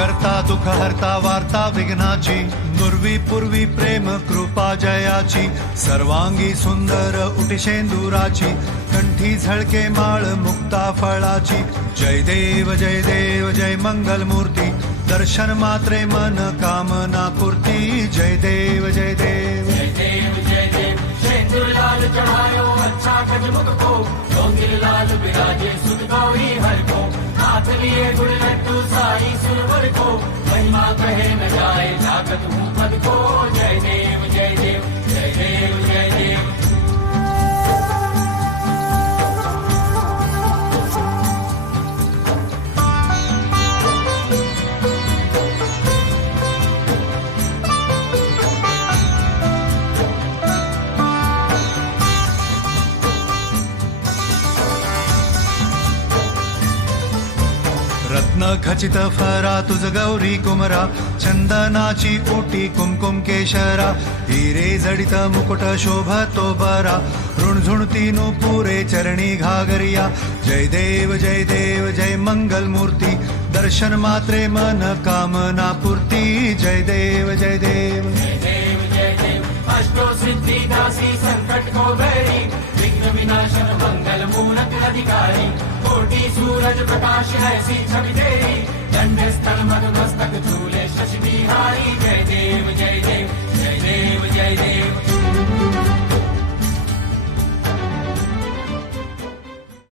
करता दुःख हरता वार्ता विघ्नाची, नुर्वी पूर्वी प्रेम कृपा जयाची, सर्वांगी सुंदर उटिशेंदुराची, कंठी झळके माळ मुक्ता फळाची. जय देव जय देव जय मंगल मूर्ती, दर्शन मात्रे मन कामना पूर्ती. जय देव जय देव जय देव जय देव शेंदूर लाल चढ़ायो अच्छा गजमुख को, डोंगिर लाल विराजे सुत गौरी हर को, हाथ लिए गुड़ लड्डू साई सुरवर को, महिमा कहे न जाए जागत हूँ पद को. जय देव जय देव जय देव जय देव. रत्न खचित फरा तुझ गौरी कुमरा, चंदनाची ओटी कुमकुम केशरा, हिरे जडित मुकुट शोभतो बरा, ऋणझुणती पुरे चरणी घागरिया. जय देव जय मंगल मूर्ती, दर्शन मात्रे मन कामना पूर्ती. जय देव जय देव जय देव जय देव अष्टो सिद्धि दासी संकट को बैरी, विघ्न विनाशन मंगल मूलक अधिकारी, कोटि सूरज प्रकाश ऐसी छवि तेरी, दंड स्थल मध मस्तक झूले शशि बिहारी. जय देव जय देव जय देव जय देव.